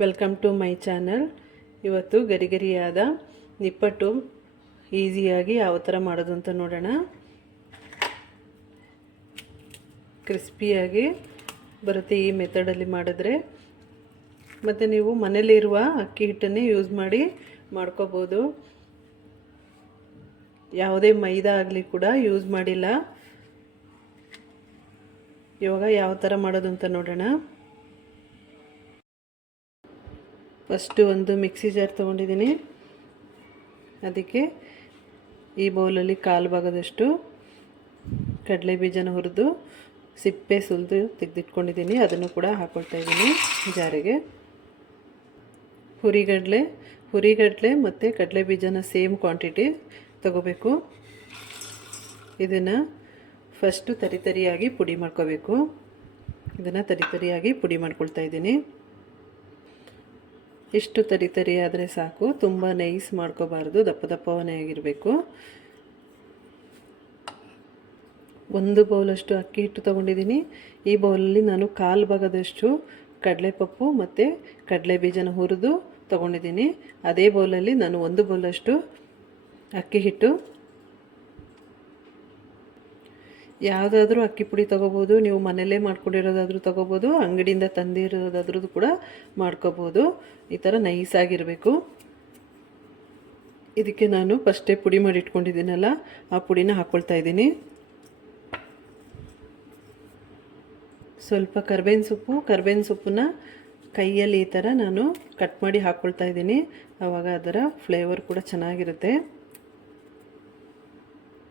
Welcome to my channel ಇವತ್ತು ಗರಿಗರಿಯಾದ ನಿಪ್ಪಟ್ಟು ಈಸಿಯಾಗಿ ಯಾವ ಥರ ಮಾಡೋದು ಅಂತ ನೋಡೋಣ. ಕ್ರಿಸ್ಪಿಯಾಗಿ ಬರುತ್ತೆ ಈ ಮೆಥಡಲ್ಲಿ ಮಾಡಿದ್ರೆ. ಮತ್ತು ನೀವು ಮನೇಲಿರುವ ಅಕ್ಕಿ ಹಿಟ್ಟನ್ನೇ ಯೂಸ್ ಮಾಡಿ ಮಾಡ್ಕೋಬೋದು. ಯಾವುದೇ ಮೈದಾ ಆಗಲಿ ಕೂಡ ಯೂಸ್ ಮಾಡಿಲ್ಲ. ಇವಾಗ ಯಾವ ಥರ ಮಾಡೋದು ಅಂತ ನೋಡೋಣ. ಫಸ್ಟು ಒಂದು ಮಿಕ್ಸಿ ಜಾರ್ ತೊಗೊಂಡಿದ್ದೀನಿ. ಅದಕ್ಕೆ ಈ ಬೌಲಲ್ಲಿ ಕಾಲು ಭಾಗದಷ್ಟು ಕಡಲೆ ಬೀಜನ ಹುರಿದು ಸಿಪ್ಪೆ ಸುಲಿದು ತೆಗೆದಿಟ್ಕೊಂಡಿದ್ದೀನಿ. ಅದನ್ನು ಕೂಡ ಹಾಕ್ಕೊಳ್ತಾ ಇದ್ದೀನಿ ಜಾರಿಗೆ. ಹುರಿಗಡಲೆ ಹುರಿಗಡಲೆ ಮತ್ತು ಕಡಲೆ ಬೀಜನ ಸೇಮ್ ಕ್ವಾಂಟಿಟಿ ತಗೋಬೇಕು. ಇದನ್ನು ಫಸ್ಟು ತರಿತರಿಯಾಗಿ ಪುಡಿ ಮಾಡ್ಕೋಬೇಕು. ಇದನ್ನು ತರಿತರಿಯಾಗಿ ಪುಡಿ ಮಾಡ್ಕೊಳ್ತಾ ಇದ್ದೀನಿ. ಇಷ್ಟು ತರಿ ತರಿ ಆದರೆ ಸಾಕು. ತುಂಬ ನೈಸ್ ಮಾಡ್ಕೋಬಾರ್ದು. ದಪ್ಪ ದಪ್ಪವನೇ ಆಗಿರಬೇಕು. ಒಂದು ಬೌಲಷ್ಟು ಅಕ್ಕಿ ಹಿಟ್ಟು ತೊಗೊಂಡಿದ್ದೀನಿ. ಈ ಬೌಲಲ್ಲಿ ನಾನು ಕಾಲು ಭಾಗದಷ್ಟು ಕಡಲೆಪಪ್ಪು ಮತ್ತು ಕಡಲೆ ಬೀಜನ ಹುರಿದು ತೊಗೊಂಡಿದ್ದೀನಿ. ಅದೇ ಬೌಲಲ್ಲಿ ನಾನು ಒಂದು ಬೌಲಷ್ಟು ಅಕ್ಕಿ ಹಿಟ್ಟು ಯಾವುದಾದ್ರೂ ಅಕ್ಕಿ ಪುಡಿ ತೊಗೋಬೋದು, ನೀವು ಮನೆಯಲ್ಲೇ ಮಾಡ್ಕೊಂಡಿರೋದಾದ್ರೂ ತೊಗೋಬೋದು, ಅಂಗಡಿಯಿಂದ ತಂದಿರೋದಾದ್ರೂ ಕೂಡ ಮಾಡ್ಕೋಬೋದು. ಈ ಥರ ನೈಸಾಗಿರಬೇಕು ಇದಕ್ಕೆ ನಾನು ಫಸ್ಟೇ ಪುಡಿ ಮಾಡಿ ಇಟ್ಕೊಂಡಿದ್ದೀನಲ್ಲ, ಆ ಪುಡಿನ ಹಾಕ್ಕೊಳ್ತಾ ಇದ್ದೀನಿ. ಸ್ವಲ್ಪ ಕರ್ಬೇವಿನ ಸೊಪ್ಪು, ಕರ್ಬೇವಿನ ಸೊಪ್ಪನ್ನ ಕೈಯಲ್ಲಿ ಈ ಥರ ನಾನು ಕಟ್ ಮಾಡಿ ಹಾಕ್ಕೊಳ್ತಾ ಇದ್ದೀನಿ. ಆವಾಗ ಅದರ ಫ್ಲೇವರ್ ಕೂಡ ಚೆನ್ನಾಗಿರುತ್ತೆ.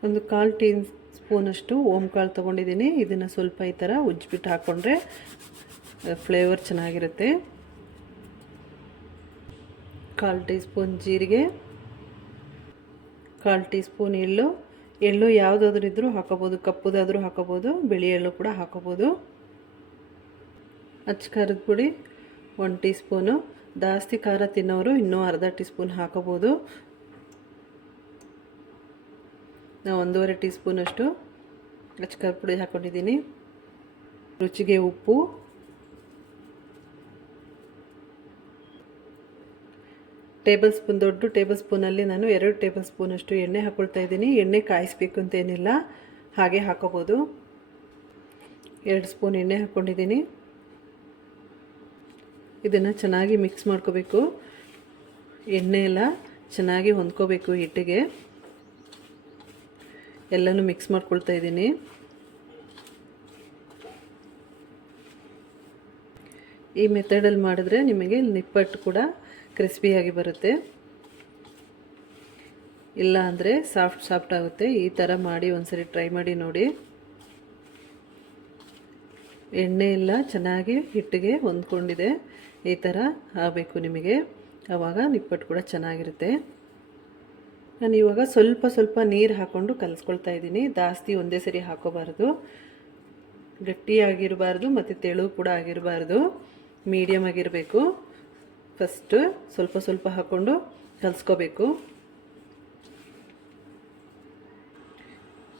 ಒಂದು ಕಾಲು ಟೀ ಸ್ಪೂನಷ್ಟು ಓಮ್ ಕಾಳು ತೊಗೊಂಡಿದ್ದೀನಿ. ಇದನ್ನು ಸ್ವಲ್ಪ ಈ ಥರ ಉಜ್ಜಿಬಿಟ್ಟು ಹಾಕ್ಕೊಂಡ್ರೆ ಫ್ಲೇವರ್ ಚೆನ್ನಾಗಿರುತ್ತೆ. ಕಾಲು ಟೀ ಸ್ಪೂನ್ ಜೀರಿಗೆ, ಕಾಲು ಟೀ ಸ್ಪೂನ್ ಎಳ್ಳು. ಎಳ್ಳು ಯಾವುದಾದ್ರೂ ಇದ್ದರೂ ಹಾಕೋಬೋದು, ಕಪ್ಪುದಾದರೂ ಹಾಕೋಬೋದು, ಬಿಳಿ ಎಳ್ಳು ಕೂಡ ಹಾಕೋಬೋದು. ಅಚ್ಚ ಖಾರದ ಪುಡಿ ಒನ್ ಟೀ ಸ್ಪೂನು ಜಾಸ್ತಿ ಖಾರ ತಿನ್ನೋರು ಇನ್ನೂ ಅರ್ಧ ಟೀ ಸ್ಪೂನ್ ಹಾಕೋಬೋದು. ನಾವು ಒಂದೂವರೆ ಟೀ ಸ್ಪೂನಷ್ಟು ಅಚ್ಕರ್ ಪುಡಿ ಹಾಕ್ಕೊಂಡಿದ್ದೀನಿ ರುಚಿಗೆ ಉಪ್ಪು. ಟೇಬಲ್ ಸ್ಪೂನ್ ದೊಡ್ಡ ಟೇಬಲ್ ಸ್ಪೂನಲ್ಲಿ ನಾನು ಎರಡು ಟೇಬಲ್ ಸ್ಪೂನಷ್ಟು ಎಣ್ಣೆ ಹಾಕ್ಕೊಳ್ತಾ ಇದ್ದೀನಿ. ಎಣ್ಣೆ ಕಾಯಿಸ್ಬೇಕು ಅಂತೇನಿಲ್ಲ ಹಾಗೆ ಹಾಕೋಬೋದು. ಎರಡು ಸ್ಪೂನ್ ಎಣ್ಣೆ ಹಾಕ್ಕೊಂಡಿದ್ದೀನಿ ಇದನ್ನು ಚೆನ್ನಾಗಿ ಮಿಕ್ಸ್ ಮಾಡ್ಕೋಬೇಕು. ಎಣ್ಣೆ ಎಲ್ಲ ಚೆನ್ನಾಗಿ ಹೊಂದ್ಕೋಬೇಕು ಹಿಟ್ಟಿಗೆ ಎಲ್ಲನೂ ಮಿಕ್ಸ್ ಮಾಡ್ಕೊಳ್ತಾ ಇದ್ದೀನಿ. ಈ ಮೆಥಡಲ್ಲಿ ಮಾಡಿದ್ರೆ ನಿಮಗೆ ನಿಪ್ಪಟ್ಟು ಕೂಡ ಕ್ರಿಸ್ಪಿಯಾಗಿ ಬರುತ್ತೆ. ಇಲ್ಲ ಅಂದರೆ ಸಾಫ್ಟ್ ಸಾಫ್ಟ್ ಆಗುತ್ತೆ. ಈ ಥರ ಮಾಡಿ ಒಂದ್ಸರಿ ಟ್ರೈ ಮಾಡಿ ನೋಡಿ. ಎಣ್ಣೆ ಎಲ್ಲ ಚೆನ್ನಾಗಿ ಹಿಟ್ಟಿಗೆ ಹೊಂದ್ಕೊಂಡಿದೆ. ಈ ಥರ ಆಗಬೇಕು ನಿಮಗೆ. ಆವಾಗ ನಿಪ್ಪಟ್ಟು ಕೂಡ ಚೆನ್ನಾಗಿರುತ್ತೆ. ನಾನು ಇವಾಗ ಸ್ವಲ್ಪ ಸ್ವಲ್ಪ ನೀರು ಹಾಕ್ಕೊಂಡು ಕಲಿಸ್ಕೊಳ್ತಾ ಇದ್ದೀನಿ. ಜಾಸ್ತಿ ಒಂದೇ ಸರಿ ಹಾಕೋಬಾರ್ದು. ಗಟ್ಟಿಯಾಗಿರಬಾರ್ದು ಮತ್ತು ತೆಳು ಕೂಡ ಆಗಿರಬಾರ್ದು. ಮೀಡಿಯಮ್ ಆಗಿರಬೇಕು. ಫಸ್ಟು ಸ್ವಲ್ಪ ಸ್ವಲ್ಪ ಹಾಕ್ಕೊಂಡು ಕಲಿಸ್ಕೋಬೇಕು.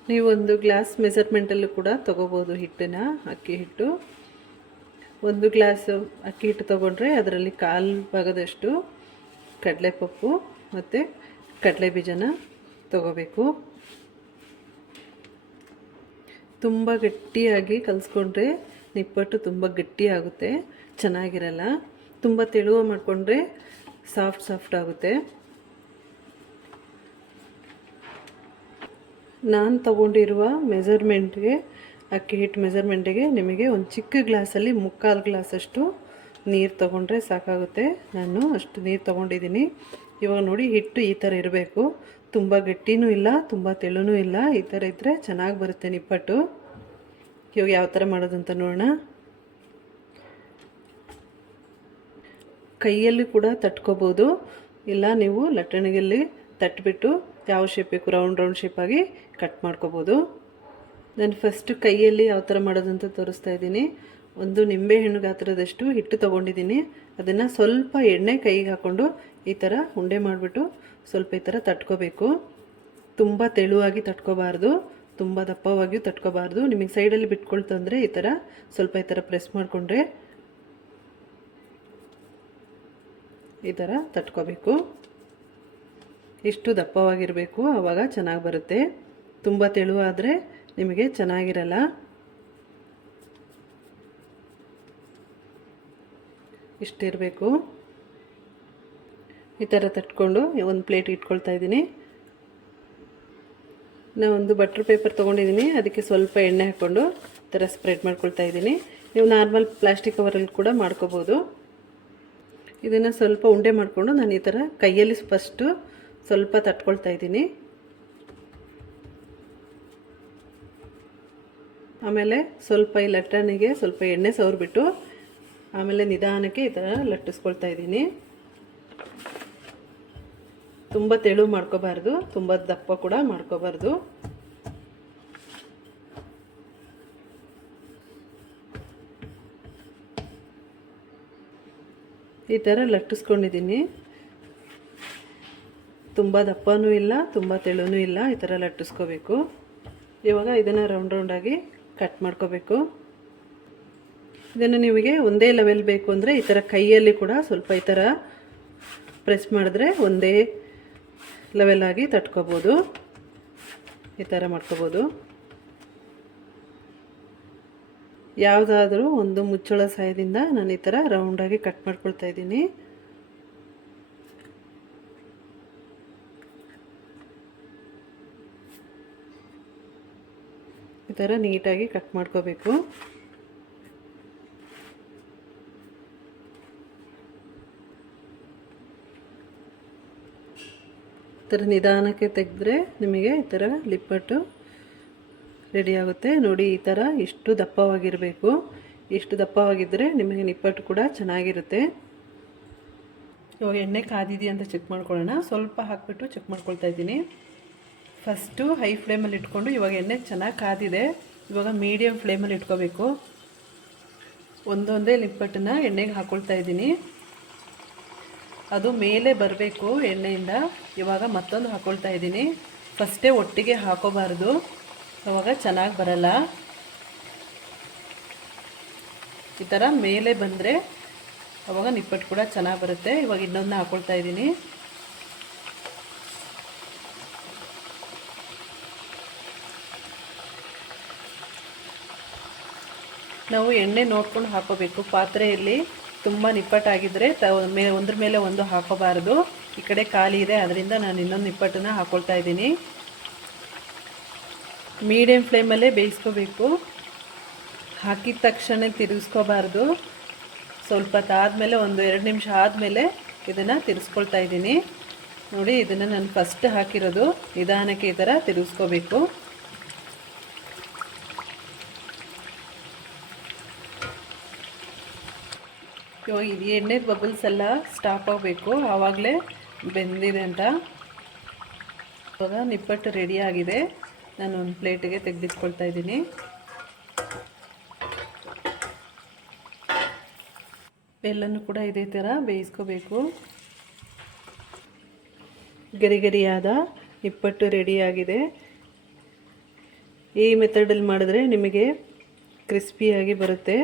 ನೀವೊಂದು ಗ್ಲಾಸ್ ಮೆಸರ್ಮೆಂಟಲ್ಲೂ ಕೂಡ ತೊಗೋಬೋದು ಹಿಟ್ಟನ್ನು, ಅಕ್ಕಿ ಹಿಟ್ಟು. ಒಂದು ಗ್ಲಾಸ್ ಅಕ್ಕಿ ಹಿಟ್ಟು ತೊಗೊಂಡ್ರೆ ಅದರಲ್ಲಿ ಕಾಲು ಭಾಗದಷ್ಟು ಕಡಲೆಪಪ್ಪು ಮತ್ತು ಕಡಲೆ ಬೀಜನ ತಗೋಬೇಕು. ತುಂಬ ಗಟ್ಟಿಯಾಗಿ ಕಲಿಸ್ಕೊಂಡ್ರೆ ನಿಪ್ಪಟ್ಟು ತುಂಬ ಗಟ್ಟಿಯಾಗುತ್ತೆ ಚೆನ್ನಾಗಿರಲ್ಲ. ತುಂಬ ತೆಳುವ ಮಾಡಿಕೊಂಡ್ರೆ ಸಾಫ್ಟ್ ಸಾಫ್ಟ್ ಆಗುತ್ತೆ. ನಾನು ತಗೊಂಡಿರುವ ಮೆಜರ್ಮೆಂಟ್ಗೆ, ಅಕ್ಕಿ ಹಿಟ್ಟು ಮೆಜರ್ಮೆಂಟಿಗೆ ನಿಮಗೆ ಒಂದು ಚಿಕ್ಕ ಗ್ಲಾಸಲ್ಲಿ ಮುಕ್ಕಾಲು ಗ್ಲಾಸಷ್ಟು ನೀರು ತೊಗೊಂಡ್ರೆ ಸಾಕಾಗುತ್ತೆ. ನಾನು ಅಷ್ಟು ನೀರು ತೊಗೊಂಡಿದ್ದೀನಿ. ಇವಾಗ ನೋಡಿ ಹಿಟ್ಟು ಈ ಥರ ಇರಬೇಕು. ತುಂಬ ಗಟ್ಟಿನೂ ಇಲ್ಲ, ತುಂಬ ತೆಳುನೂ ಇಲ್ಲ. ಈ ಥರ ಇದ್ದರೆ ಚೆನ್ನಾಗಿ ಬರುತ್ತೆ ನಿಪ್ಪಟ್ಟು. ಇವಾಗ ಯಾವ ಥರ ಮಾಡೋದು ಅಂತ ನೋಡೋಣ. ಕೈಯಲ್ಲಿ ಕೂಡ ತಟ್ಕೋಬೋದು. ಇಲ್ಲ, ನೀವು ಲಟ್ಟಣಿಗೆಯಲ್ಲಿ ತಟ್ಬಿಟ್ಟು ಯಾವ ಶೇಪ್ ಬೇಕು ರೌಂಡ್ ರೌಂಡ್ ಶೇಪಾಗಿ ಕಟ್ ಮಾಡ್ಕೋಬೋದು. ನಾನು ಫಸ್ಟು ಕೈಯಲ್ಲಿ ಯಾವ ಥರ ಮಾಡೋದಂತ ತೋರಿಸ್ತಾ ಇದ್ದೀನಿ. ಒಂದು ನಿಂಬೆಹಣ್ಣು ಗಾತ್ರದಷ್ಟು ಹಿಟ್ಟು ತೊಗೊಂಡಿದ್ದೀನಿ. ಅದನ್ನು ಸ್ವಲ್ಪ ಎಣ್ಣೆ ಕೈಗೆ ಹಾಕ್ಕೊಂಡು ಈ ಥರ ಉಂಡೆ ಮಾಡಿಬಿಟ್ಟು ಸ್ವಲ್ಪ ಈ ಥರ ತಟ್ಕೋಬೇಕು. ತುಂಬ ತೆಳುವಾಗಿ ತಟ್ಕೋಬಾರ್ದು. ತುಂಬ ದಪ್ಪವಾಗಿಯೂ ತಟ್ಕೋಬಾರ್ದು. ನಿಮಗೆ ಸೈಡಲ್ಲಿ ಬಿಟ್ಕೊಳ್ತಂದರೆ ಈ ಥರ ಸ್ವಲ್ಪ ಈ ಥರ ಪ್ರೆಸ್ ಮಾಡಿಕೊಂಡ್ರೆ ಈ ಥರ ತಟ್ಕೋಬೇಕು. ಇಷ್ಟು ದಪ್ಪವಾಗಿರಬೇಕು. ಆವಾಗ ಚೆನ್ನಾಗಿ ಬರುತ್ತೆ. ತುಂಬ ತೆಳುವಾದರೆ ನಿಮಗೆ ಚೆನ್ನಾಗಿರಲ್ಲ. ಇಷ್ಟಿರಬೇಕು. ಈ ಥರ ತಟ್ಕೊಂಡು ಒಂದು ಪ್ಲೇಟ್ ಇಟ್ಕೊಳ್ತಾ ಇದ್ದೀನಿ. ನಾನು ಒಂದು ಬಟ್ರ್ ಪೇಪರ್ ತೊಗೊಂಡಿದ್ದೀನಿ ಅದಕ್ಕೆ ಸ್ವಲ್ಪ ಎಣ್ಣೆ ಹಾಕ್ಕೊಂಡು ಈ ಥರ ಸ್ಪ್ರೆಡ್ ಮಾಡ್ಕೊಳ್ತಾ ಇದ್ದೀನಿ. ನೀವು ನಾರ್ಮಲ್ ಪ್ಲಾಸ್ಟಿಕ್ ಕವರಲ್ಲಿ ಕೂಡ ಮಾಡ್ಕೋಬೋದು. ಇದನ್ನು ಸ್ವಲ್ಪ ಉಂಡೆ ಮಾಡಿಕೊಂಡು ನಾನು ಈ ಥರ ಕೈಯಲ್ಲಿ ಫಸ್ಟು ಸ್ವಲ್ಪ ತಟ್ಕೊಳ್ತಾ ಇದ್ದೀನಿ. ಆಮೇಲೆ ಸ್ವಲ್ಪ ಈ ಲಟ್ಟಣಿಗೆ ಸ್ವಲ್ಪ ಎಣ್ಣೆ ಸವರ್ಬಿಟ್ಟು ಆಮೇಲೆ ನಿಧಾನಕ್ಕೆ ಈ ಥರ ಲಟ್ಟಿಸ್ಕೊಳ್ತಾ ಇದ್ದೀನಿ. ತುಂಬ ತೆಳು ಮಾಡ್ಕೋಬಾರ್ದು, ತುಂಬ ದಪ್ಪ ಕೂಡ ಮಾಡ್ಕೋಬಾರ್ದು. ಈ ಥರ ಲಟ್ಟಿಸ್ಕೊಂಡಿದ್ದೀನಿ. ತುಂಬ ದಪ್ಪನೂ ಇಲ್ಲ, ತುಂಬ ತೆಳುನೂ ಇಲ್ಲ, ಈ ಥರ ಲಟ್ಟಿಸ್ಕೋಬೇಕು. ಇವಾಗ ಇದನ್ನು ರೌಂಡ್ ರೌಂಡಾಗಿ ಕಟ್ ಮಾಡ್ಕೋಬೇಕು. ಇದನ್ನು ನಿಮಗೆ ಒಂದೇ ಲೆವೆಲ್ ಬೇಕು ಅಂದರೆ ಈ ಥರ ಕೈಯಲ್ಲಿ ಕೂಡ ಸ್ವಲ್ಪ ಈ ಥರ ಪ್ರೆಸ್ ಮಾಡಿದ್ರೆ ಒಂದೇ ಲೆವೆಲ್ ಆಗಿ ತಟ್ಕೋಬೋದು. ಈ ಥರ ಮಾಡ್ಕೋಬೋದು. ಯಾವುದಾದ್ರೂ ಒಂದು ಮುಚ್ಚಳ ಸಹಾಯದಿಂದ ನಾನು ಈ ಥರ ರೌಂಡಾಗಿ ಕಟ್ ಮಾಡ್ಕೊಳ್ತಾ ಇದ್ದೀನಿ. ಈ ಥರ ನೀಟಾಗಿ ಕಟ್ ಮಾಡ್ಕೋಬೇಕು. ಥರ ನಿಧಾನಕ್ಕೆ ತೆಗೆದ್ರೆ ನಿಮಗೆ ಈ ಥರ ಲಿಪ್ಪಟ್ಟು ರೆಡಿಯಾಗುತ್ತೆ ನೋಡಿ, ಈ ಥರ ಇಷ್ಟು ದಪ್ಪವಾಗಿರಬೇಕು. ಇಷ್ಟು ದಪ್ಪವಾಗಿದ್ದರೆ ನಿಮಗೆ ನಿಪ್ಪಟ್ಟು ಕೂಡ ಚೆನ್ನಾಗಿರುತ್ತೆ. ಇವಾಗ ಎಣ್ಣೆ ಕಾದಿದೆಯಾ ಅಂತ ಚೆಕ್ ಮಾಡ್ಕೊಳ್ಳೋಣ. ಸ್ವಲ್ಪ ಹಾಕ್ಬಿಟ್ಟು ಚೆಕ್ ಮಾಡ್ಕೊಳ್ತಾ ಇದ್ದೀನಿ. ಫಸ್ಟು ಹೈ ಫ್ಲೇಮಲ್ಲಿ ಇಟ್ಕೊಂಡು ಇವಾಗ ಎಣ್ಣೆ ಚೆನ್ನಾಗಿ ಕಾದಿದೆ. ಇವಾಗ ಮೀಡಿಯಮ್ ಫ್ಲೇಮಲ್ಲಿ ಇಟ್ಕೋಬೇಕು. ಒಂದೊಂದೇ ಲಿಪ್ಪಟ್ಟನ್ನ ಎಣ್ಣೆಗೆ ಹಾಕ್ಕೊಳ್ತಾ ಇದ್ದೀನಿ. ಅದು ಮೇಲೆ ಬರಬೇಕು ಎಣ್ಣೆಯಿಂದ. ಇವಾಗ ಮತ್ತೊಂದು ಹಾಕೊಳ್ತಾ ಇದ್ದೀನಿ. ಫಸ್ಟೇ ಒಟ್ಟಿಗೆ ಹಾಕೋಬಾರ್ದು. ಅವಾಗ ಚೆನ್ನಾಗಿ ಬರಲ್ಲ. ಈ ಥರ ಮೇಲೆ ಬಂದರೆ ಅವಾಗ ನಿಪ್ಪಟ್ಟು ಕೂಡ ಚೆನ್ನಾಗಿ ಬರುತ್ತೆ. ಇವಾಗ ಇನ್ನೊಂದನ್ನ ಹಾಕೊಳ್ತಾ ಇದ್ದೀನಿ. ನಾವು ಎಣ್ಣೆ ನೋಡ್ಕೊಂಡು ಹಾಕೋಬೇಕು ಪಾತ್ರೆಯಲ್ಲಿ. ತುಂಬ ನಿಪ್ಪಟ್ಟಾಗಿದ್ದರೆ ತ, ಮೇ, ಒಂದ್ರ ಮೇಲೆ ಒಂದು ಹಾಕೋಬಾರ್ದು. ಈ ಕಡೆ ಖಾಲಿ ಇದೆ, ಅದರಿಂದ ನಾನು ಇನ್ನೊಂದು ನಿಪ್ಪಟ್ಟನ್ನು ಹಾಕ್ಕೊಳ್ತಾ ಇದ್ದೀನಿ. ಮೀಡಿಯಮ್ ಫ್ಲೇಮಲ್ಲೇ ಬೇಯಿಸ್ಕೋಬೇಕು. ಹಾಕಿದ ತಕ್ಷಣ ತಿರುಗಿಸ್ಕೋಬಾರ್ದು. ಸ್ವಲ್ಪ ಆದಮೇಲೆ ಒಂದು ಎರಡು ನಿಮಿಷ ಆದಮೇಲೆ ಇದನ್ನು ತಿರುಗಿಸ್ಕೊಳ್ತಾ ಇದ್ದೀನಿ. ನೋಡಿ, ಇದನ್ನು ನಾನು ಫಸ್ಟ್ ಹಾಕಿರೋದು. ನಿಧಾನಕ್ಕೆ ಈ ಥರ ತಿರುಗಿಸ್ಕೋಬೇಕು. ಇವಾಗ ಇದು ಎಣ್ಣೆ ಬಬಲ್ಸ್ ಎಲ್ಲ ಸ್ಟಾಪ್ ಆಗಬೇಕು. ಆವಾಗಲೇ ಬೆಂದಿದೆ ಅಂತ. ಇವಾಗ ನಿಪ್ಪಟ್ಟು ಆಗಿದೆ. ನಾನು ಒಂದು ಪ್ಲೇಟಿಗೆ ತೆಗೆದಿಟ್ಕೊಳ್ತಾ ಇದ್ದೀನಿ. ಬೆಲ್ಲನ್ನು ಕೂಡ ಇದೇ ಥರ ಬೇಯಿಸ್ಕೋಬೇಕು. ಗರಿ ಗರಿಯಾದ ನಿಪ್ಪಟ್ಟು ರೆಡಿಯಾಗಿದೆ ಈ ಮೆಥಡಲ್ಲಿ ಮಾಡಿದ್ರೆ ನಿಮಗೆ ಕ್ರಿಸ್ಪಿಯಾಗಿ ಬರುತ್ತೆ.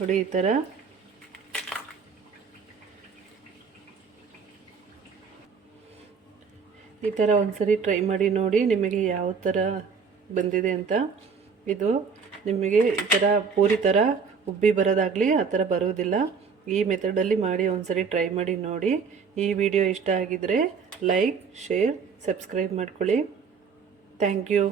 ನೋಡಿ ಈ ಥರ. ಈ ಥರ ಒಂದ್ಸರಿ ಟ್ರೈ ಮಾಡಿ ನೋಡಿ ನಿಮಗೆ ಯಾವ ಥರ ಬಂದಿದೆ ಅಂತ. ಇದು ನಿಮಗೆ ಈ ಥರ ಪೂರಿ ಥರ ಉಬ್ಬಿ ಬರೋದಾಗಲಿ ಆ ಥರ ಬರೋದಿಲ್ಲ. ಈ ಮೆಥಡಲ್ಲಿ ಮಾಡಿ ಒಂದ್ಸರಿ ಟ್ರೈ ಮಾಡಿ ನೋಡಿ. ಈ ವಿಡಿಯೋ ಇಷ್ಟ ಆಗಿದರೆ ಲೈಕ್, ಶೇರ್, ಸಬ್ಸ್ಕ್ರೈಬ್ ಮಾಡ್ಕೊಳ್ಳಿ. Thank you.